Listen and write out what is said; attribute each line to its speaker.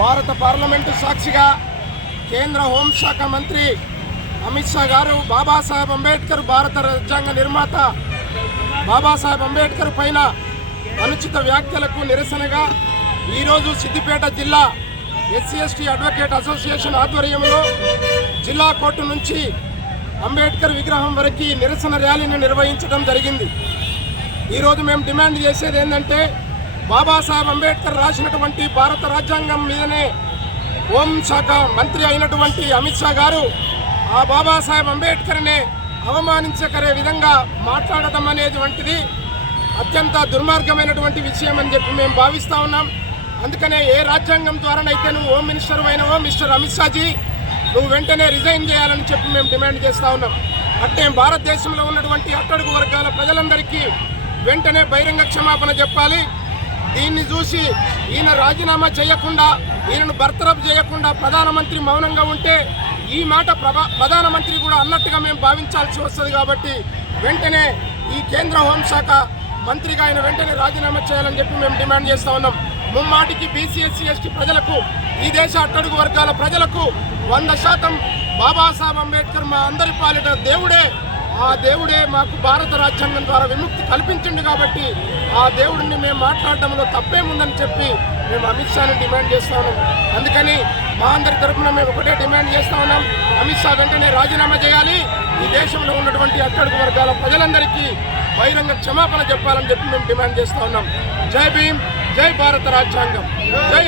Speaker 1: భారత పార్లమెంటు సాక్షిగా కేంద్ర హోంశాఖ మంత్రి అమిత్ షా గారు బాబాసాహెబ్ అంబేద్కర్ భారత రాజ్యాంగ నిర్మాత బాబాసాహెబ్ అంబేద్కర్ పైన అనుచిత వ్యాఖ్యలకు నిరసనగా ఈరోజు సిద్దిపేట జిల్లా ఎస్సీ ఎస్టీ అడ్వకేట్ అసోసియేషన్ ఆధ్వర్యంలో జిల్లా కోర్టు నుంచి అంబేద్కర్ విగ్రహం వరకు నిరసన ర్యాలీని నిర్వహించడం జరిగింది. ఈరోజు మేము డిమాండ్ చేసేది ఏంటంటే బాబాసాహెబ్ అంబేద్కర్ రాసినటువంటి భారత రాజ్యాంగం మీదనే హోంశాఖ మంత్రి అయినటువంటి అమిత్ షా గారు ఆ బాబాసాహెబ్ అంబేద్కర్నే అవమానించకరే విధంగా మాట్లాడటం అనేది వంటిది అత్యంత దుర్మార్గమైనటువంటి విషయం అని చెప్పి మేము భావిస్తూ ఉన్నాం. అందుకనే ఏ రాజ్యాంగం ద్వారానైతే నువ్వు హోమ్ మినిస్టర్ అయినవో మిస్టర్ అమిత్ షాజీ నువ్వు వెంటనే రిజైన్ చేయాలని చెప్పి మేము డిమాండ్ చేస్తూ ఉన్నాం. అట్టే భారతదేశంలో ఉన్నటువంటి అట్టడుగు వర్గాల ప్రజలందరికీ వెంటనే బహిరంగ క్షమాపణ చెప్పాలి. దీన్ని చూసి ఈయన రాజీనామా చేయకుండా ఈయనను బర్తరఫ్ చేయకుండా ప్రధానమంత్రి మౌనంగా ఉంటే ఈ మాట ప్రధానమంత్రి కూడా అన్నట్టుగా మేము భావించాల్సి వస్తుంది కాబట్టి వెంటనే ఈ కేంద్ర హోంశాఖ మంత్రిగా ఆయన వెంటనే రాజీనామా చేయాలని చెప్పి మేము డిమాండ్ చేస్తా ఉన్నాం. ముమ్మాటికి బీసీఎస్సీ ఎస్టీ ప్రజలకు ఈ దేశ అట్టడుగు వర్గాల ప్రజలకు వంద శాతం బాబాసాహెబ్ అంబేద్కర్ మా అందరి పాలిట దేవుడే. ఆ దేవుడే మాకు భారత రాజ్యాంగం ద్వారా విముక్తి కల్పించిండు కాబట్టి ఆ దేవుడిని మేము మాట్లాడడంలో తప్పేముందని చెప్పి మేము అమిత్ షాని డిమాండ్ చేస్తా ఉన్నాం. అందుకని మా అందరి తరఫున మేము ఒకటే డిమాండ్ చేస్తా ఉన్నాం. అమిత్ షా వెంటనే రాజీనామా చేయాలి. ఈ దేశంలో ఉన్నటువంటి అట్టడుగు వర్గాల ప్రజలందరికీ బహిరంగ క్షమాపణ చెప్పాలని చెప్పి మేము డిమాండ్ చేస్తా ఉన్నాం. జై భీమ్ జై భారత రాజ్యాంగం. జై